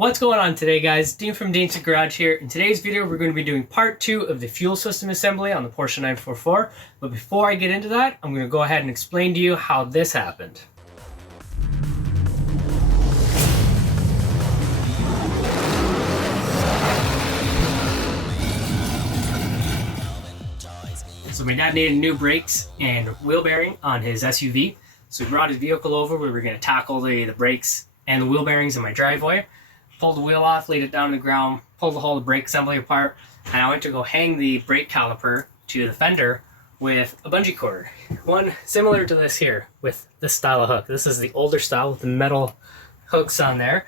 What's going on today, guys? Dean from Deancent Garage here. In today's video, we're going to be doing part 2 of the fuel system assembly on the Porsche 944. But before I get into that, I'm going to go ahead and explain to you how this happened. So my dad needed new brakes and wheel bearing on his SUV. So we brought his vehicle over. We were going to tackle the brakes and the wheel bearings in my driveway. Pulled the wheel off, laid it down on the ground, pulled the whole brake assembly apart, and I went to go hang the brake caliper to the fender with a bungee cord. One similar to this here with this style of hook. This is the older style with the metal hooks on there,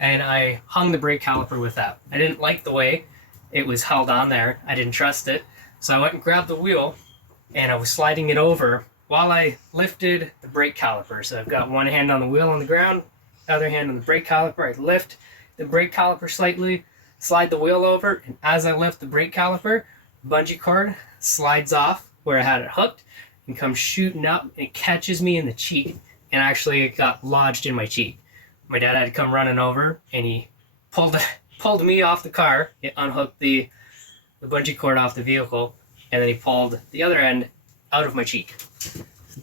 and I hung the brake caliper with that. I didn't like the way it was held on there. I didn't trust it, so I went and grabbed the wheel, and I was sliding it over while I lifted the brake caliper. So I've got one hand on the wheel on the ground, other hand on the brake caliper. I lift the brake caliper slightly, slide the wheel over, and as I lift the brake caliper, bungee cord slides off where I had it hooked and comes shooting up. It catches me in the cheek, and actually it got lodged in my cheek. My dad had to come running over, and he pulled me off the car. It unhooked the bungee cord off the vehicle, and then he pulled the other end out of my cheek.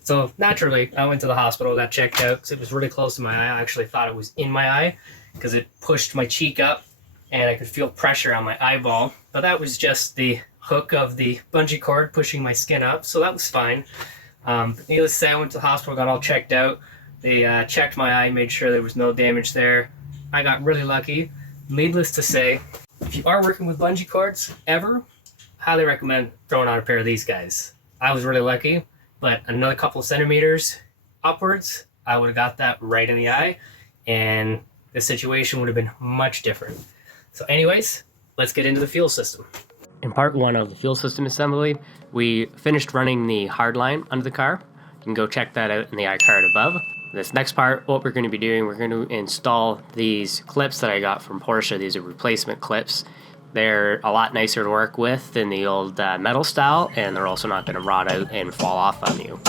So naturally, I went to the hospital, got checked out because it was really close to my eye. I actually thought it was in my eye because it pushed my cheek up and I could feel pressure on my eyeball. But that was just the hook of the bungee cord pushing my skin up, so that was fine. But needless to say, I went to the hospital, got all checked out. They checked my eye, made sure there was no damage there. I got really lucky. Needless to say, if you are working with bungee cords ever, highly recommend throwing on a pair of these guys. I was really lucky, but another couple of centimeters upwards, I would have got that right in the eye, and the situation would have been much different. So anyways, let's get into the fuel system. In part 1 of the fuel system assembly, we finished running the hard line under the car. You can go check that out in the iCard above. This next part, what we're going to be doing, we're going to install these clips that I got from Porsche. These are replacement clips. They're a lot nicer to work with than the old metal style, and they're also not going to rot out and fall off on you.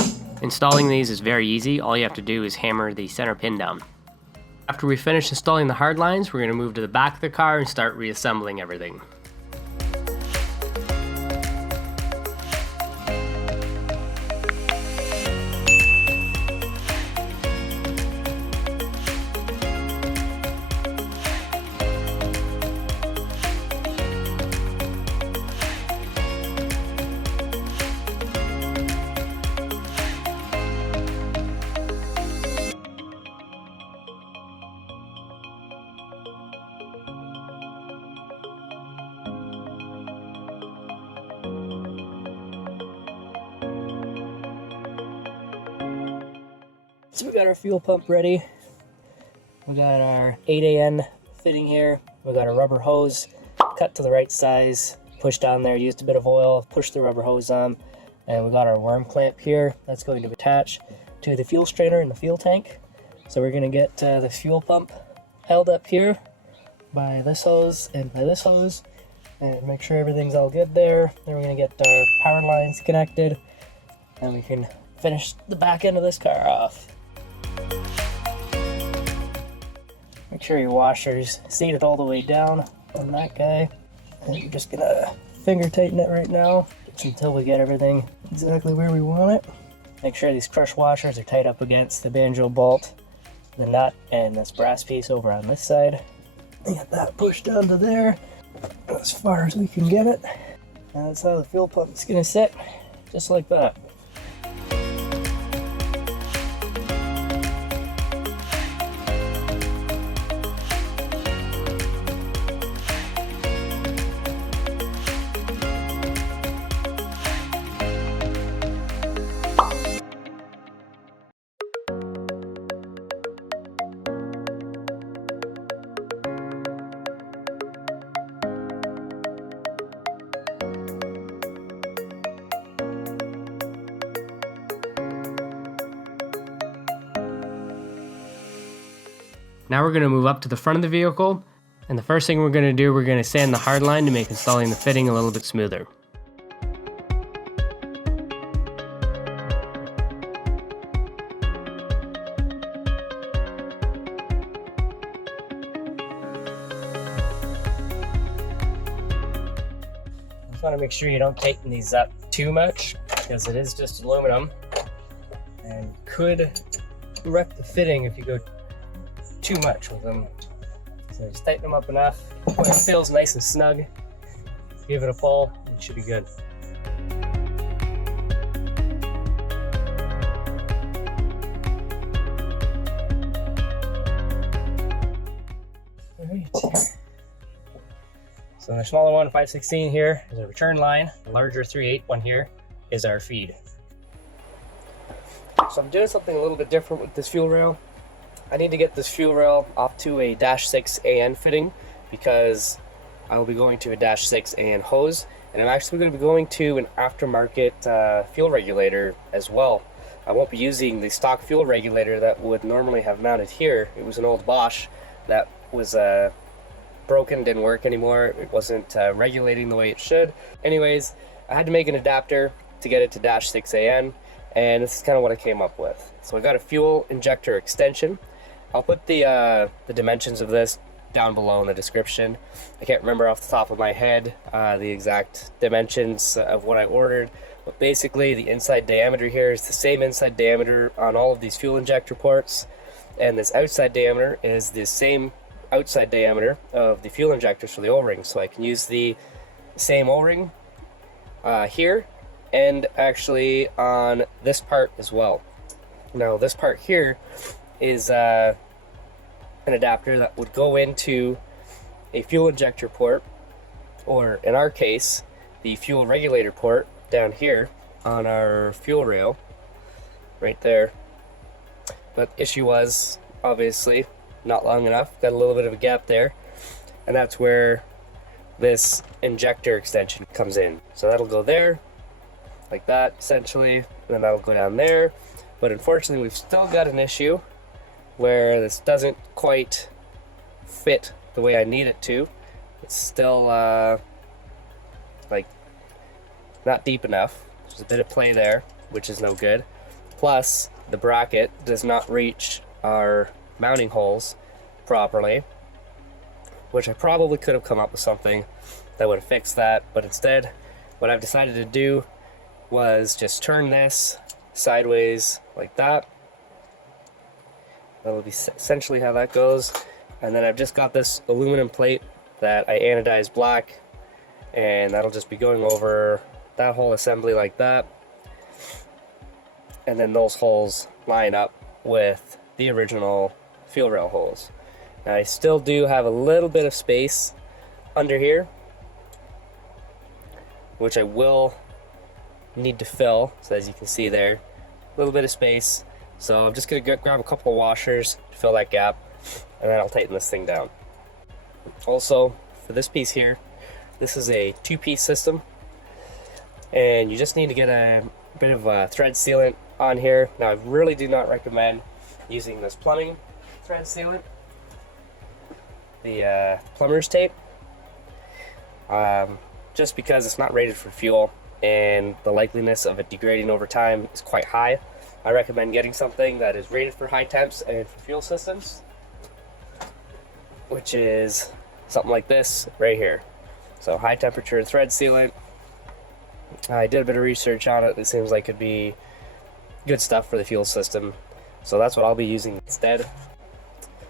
Installing these is very easy. All you have to do is hammer the center pin down. After we finish installing the hard lines, we're going to move to the back of the car and start reassembling everything. So we got our fuel pump ready. We got our 8AN fitting here. We got a rubber hose cut to the right size, pushed on there, used a bit of oil, pushed the rubber hose on, and we got our worm clamp here. That's going to attach to the fuel strainer in the fuel tank. So we're going to get the fuel pump held up here by this hose and by this hose, and make sure everything's all good there. Then we're going to get our power lines connected, and we can finish the back end of this car off. Make sure your washer's seated all the way down on that guy. And you're just gonna finger tighten it right now just until we get everything exactly where we want it. Make sure these crush washers are tight up against the banjo bolt, the nut, and this brass piece over on this side. Get that pushed down to there as far as we can get it. And that's how the fuel pump is gonna sit, just like that. Now we're going to move up to the front of the vehicle, and the first thing we're going to do, we're going to sand the hard line to make installing the fitting a little bit smoother. just want to make sure you don't tighten these up too much because it is just aluminum and could wreck the fitting if you go too much with them. So just tighten them up enough when it feels nice and snug. Give it a pull, it should be good. So the smaller one, 5/16 here, is a return line. The larger 3/8 one here is our feed. So I'm doing something a little bit different with this fuel rail. I need to get this fuel rail off to a -6 AN fitting because I will be going to a -6 AN hose, and I'm actually going to be going to an aftermarket fuel regulator as well. I won't be using the stock fuel regulator that would normally have mounted here. It was an old Bosch that was broken, didn't work anymore. It wasn't regulating the way it should. Anyways, I had to make an adapter to get it to -6 AN, and this is kind of what I came up with. So I got a fuel injector extension. I'll put the dimensions of this down below in the description. I can't remember off the top of my head the exact dimensions of what I ordered, but basically the inside diameter here is the same inside diameter on all of these fuel injector ports, and this outside diameter is the same outside diameter of the fuel injectors for the O-ring, so I can use the same O-ring here and actually on this part as well. Now this part here is an adapter that would go into a fuel injector port, or in our case the fuel regulator port down here on our fuel rail right there. But issue was obviously not long enough, got a little bit of a gap there, and that's where this injector extension comes in. So that'll go there like that essentially, and then that'll go down there. But unfortunately we've still got an issue where this doesn't quite fit the way I need it to. It's still like not deep enough. There's a bit of play there, which is no good. Plus the bracket does not reach our mounting holes properly, which I probably could have come up with something that would have fixed that, but instead what I've decided to do was just turn this sideways like that. That'll be essentially how that goes. And then I've just got this aluminum plate that I anodized black, and that'll just be going over that whole assembly like that. And then those holes line up with the original fuel rail holes. Now I still do have a little bit of space under here, which I will need to fill. So as you can see there, a little bit of space. So I'm just going to grab a couple of washers to fill that gap, and then I'll tighten this thing down. Also, for this piece here, this is a two-piece system, and you just need to get a bit of a thread sealant on here. Now I really do not recommend using this plumbing thread sealant, the plumber's tape, just because it's not rated for fuel and the likeliness of it degrading over time is quite high. I recommend getting something that is rated for high temps and for fuel systems, which is something like this right here. So high temperature thread sealant. I did a bit of research on it. It seems like it'd be good stuff for the fuel system, so that's what I'll be using instead.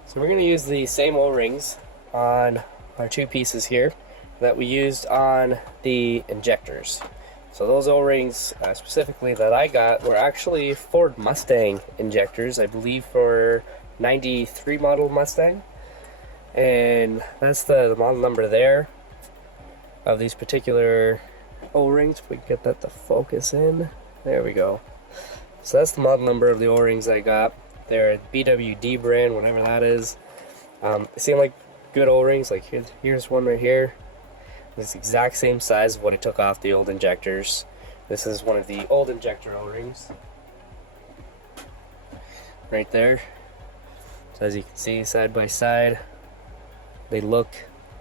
So we're going to use the same O-rings on our two pieces here that we used on the injectors. So those O-rings specifically that I got were actually Ford Mustang injectors, I believe for 93 model Mustang, and that's the model number there of these particular O-rings. If we can get that to focus in, there we go. So that's the model number of the O-rings I got. They're BWD brand, whatever that is. They seem like good O-rings. Like here's one right here. It's the exact same size of what I took off the old injectors. This is one of the old injector O-rings right there. So as you can see, side by side, they look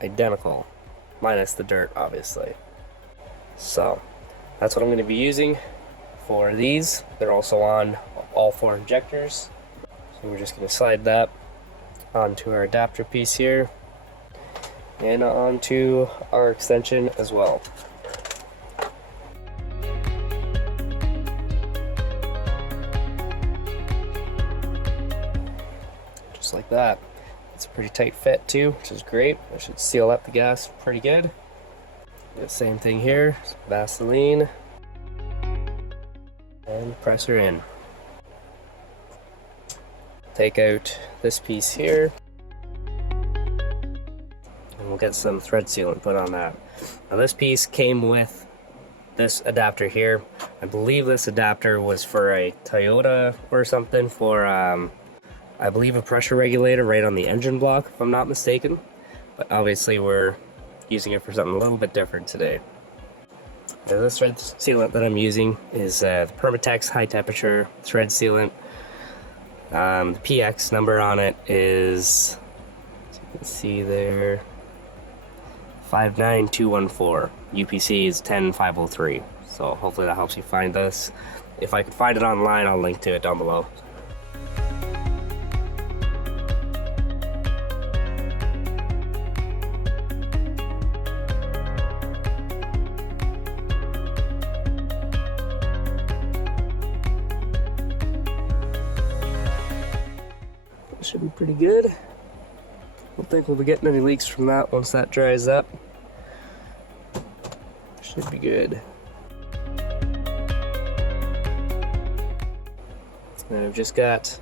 identical, minus the dirt obviously. So that's what I'm going to be using for these. They're also on all four injectors. So we're just going to slide that onto our adapter piece here and onto our extension as well. that. It's a pretty tight fit too, which is great. It should seal up the gas pretty good. The same thing here, some Vaseline, and press her in. Take out this piece here, and we'll get some thread sealant put on that. Now this piece came with this adapter here. I believe this adapter was for a Toyota or something for I believe a pressure regulator right on the engine block, if I'm not mistaken. But obviously we're using it for something a little bit different today. Now this thread sealant that I'm using is the Permatex high temperature thread sealant. The PX number on it is, as you can see there, 59214. UPC is 10503. So hopefully that helps you find this. If I can find it online, I'll link to it down below. Should be pretty good. I don't think we'll be getting any leaks from that once that dries up. Should be good. And I've just got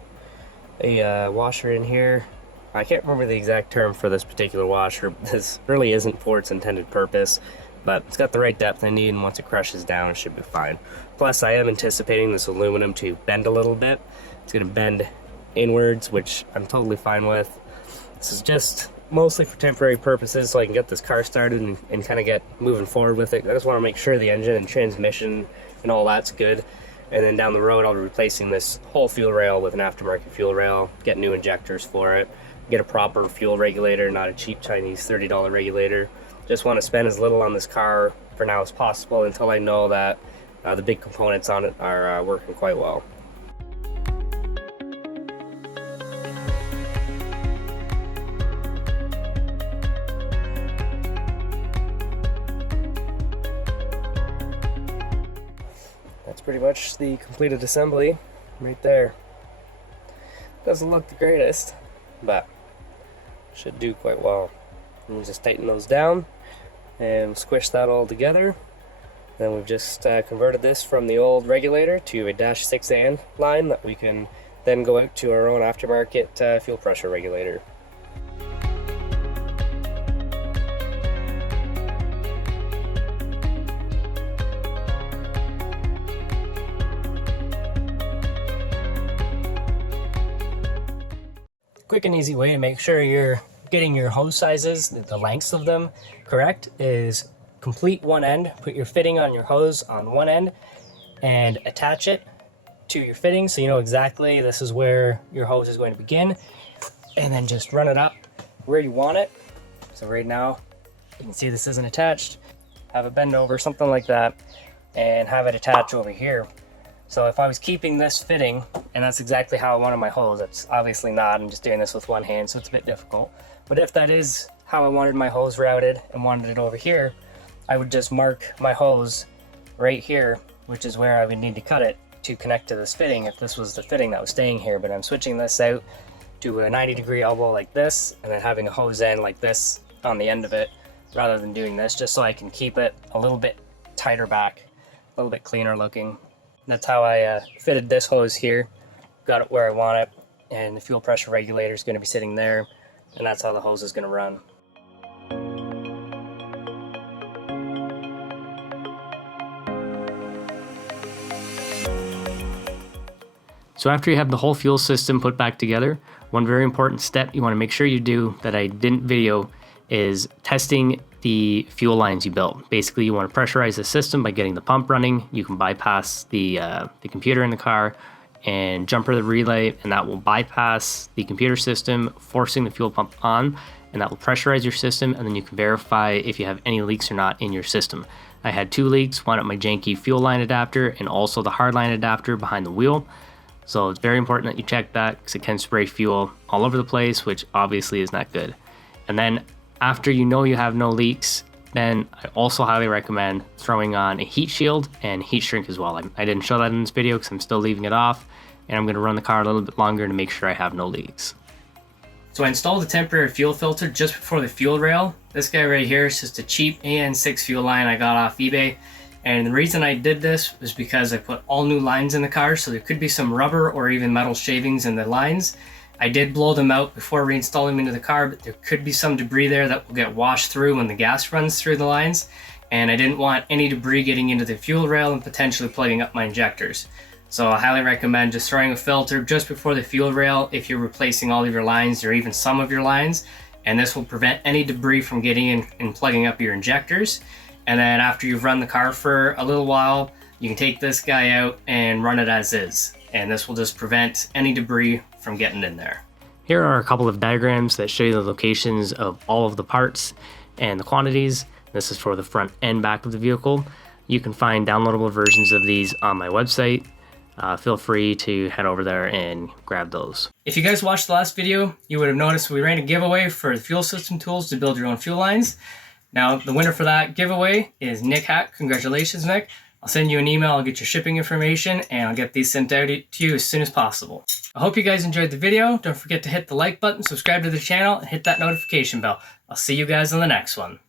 a washer in here. I can't remember the exact term for this particular washer. This really isn't for its intended purpose, but it's got the right depth I need, and once it crushes down, it should be fine. Plus, I am anticipating this aluminum to bend a little bit. It's going to bend inwards, which I'm totally fine with. This is just mostly for temporary purposes, so I can get this car started and kind of get moving forward with it. I just want to make sure the engine and transmission and all that's good, and then down the road I'll be replacing this whole fuel rail with an aftermarket fuel rail, get new injectors for it, get a proper fuel regulator, not a cheap Chinese $30 regulator. Just want to spend as little on this car for now as possible until I know that the big components on it are working quite well. That's pretty much the completed assembly right there. Doesn't look the greatest, but should do quite well. And we'll just tighten those down and squish that all together. Then we've just converted this from the old regulator to a -6 line that we can then go out to our own aftermarket fuel pressure regulator. Quick and easy way to make sure you're getting your hose sizes, the lengths of them correct, is complete one end. Put your fitting on your hose on one end and attach it to your fitting so you know exactly this is where your hose is going to begin, and then just run it up where you want it. So right now you can see this isn't attached. Have it bend over, something like that, and have it attach over here. So if I was keeping this fitting, and that's exactly how I wanted my hose, that's obviously not, I'm just doing this with one hand, so it's a bit difficult. But if that is how I wanted my hose routed and wanted it over here, I would just mark my hose right here, which is where I would need to cut it to connect to this fitting if this was the fitting that was staying here. But I'm switching this out to a 90-degree elbow like this, and then having a hose end like this on the end of it, rather than doing this, just so I can keep it a little bit tighter back, a little bit cleaner looking. That's how I fitted this hose here, got it where I want it, and the fuel pressure regulator is going to be sitting there, and that's how the hose is going to run. So after you have the whole fuel system put back together, one very important step you want to make sure you do that I didn't video is testing the fuel lines you built. Basically, you want to pressurize the system by getting the pump running. You can bypass the computer in the car and jumper the relay, and that will bypass the computer system, forcing the fuel pump on, and that will pressurize your system, and then you can verify if you have any leaks or not in your system. I had 2 leaks, one at my Janky fuel line adapter and also the hard line adapter behind the wheel. So it's very important that you check that because it can spray fuel all over the place, which obviously is not good. And then after you know you have no leaks, then I also highly recommend throwing on a heat shield and heat shrink as well. I didn't show that in this video because I'm still leaving it off, and I'm going to run the car a little bit longer to make sure I have no leaks. So I installed a temporary fuel filter just before the fuel rail. This guy right here is just a cheap AN6 fuel line I got off eBay. And the reason I did this was because I put all new lines in the car, so there could be some rubber or even metal shavings in the lines. I did blow them out before reinstalling them into the car, but there could be some debris there that will get washed through when the gas runs through the lines. And I didn't want any debris getting into the fuel rail and potentially plugging up my injectors. So I highly recommend just throwing a filter just before the fuel rail if you're replacing all of your lines or even some of your lines. And this will prevent any debris from getting in and plugging up your injectors. And then after you've run the car for a little while, you can take this guy out and run it as is. And this will just prevent any debris from getting in there. Here are a couple of diagrams that show you the locations of all of the parts and the quantities. This is for the front and back of the vehicle. You can find downloadable versions of these on my website. Feel free to head over there and grab those. If you guys watched the last video, you would have noticed we ran a giveaway for the fuel system tools to build your own fuel lines. Now, the winner for that giveaway is Nick Hack. Congratulations, Nick. I'll send you an email, I'll get your shipping information, and I'll get these sent out to you as soon as possible. I hope you guys enjoyed the video. Don't forget to hit the like button, subscribe to the channel, and hit that notification bell. I'll see you guys on the next one.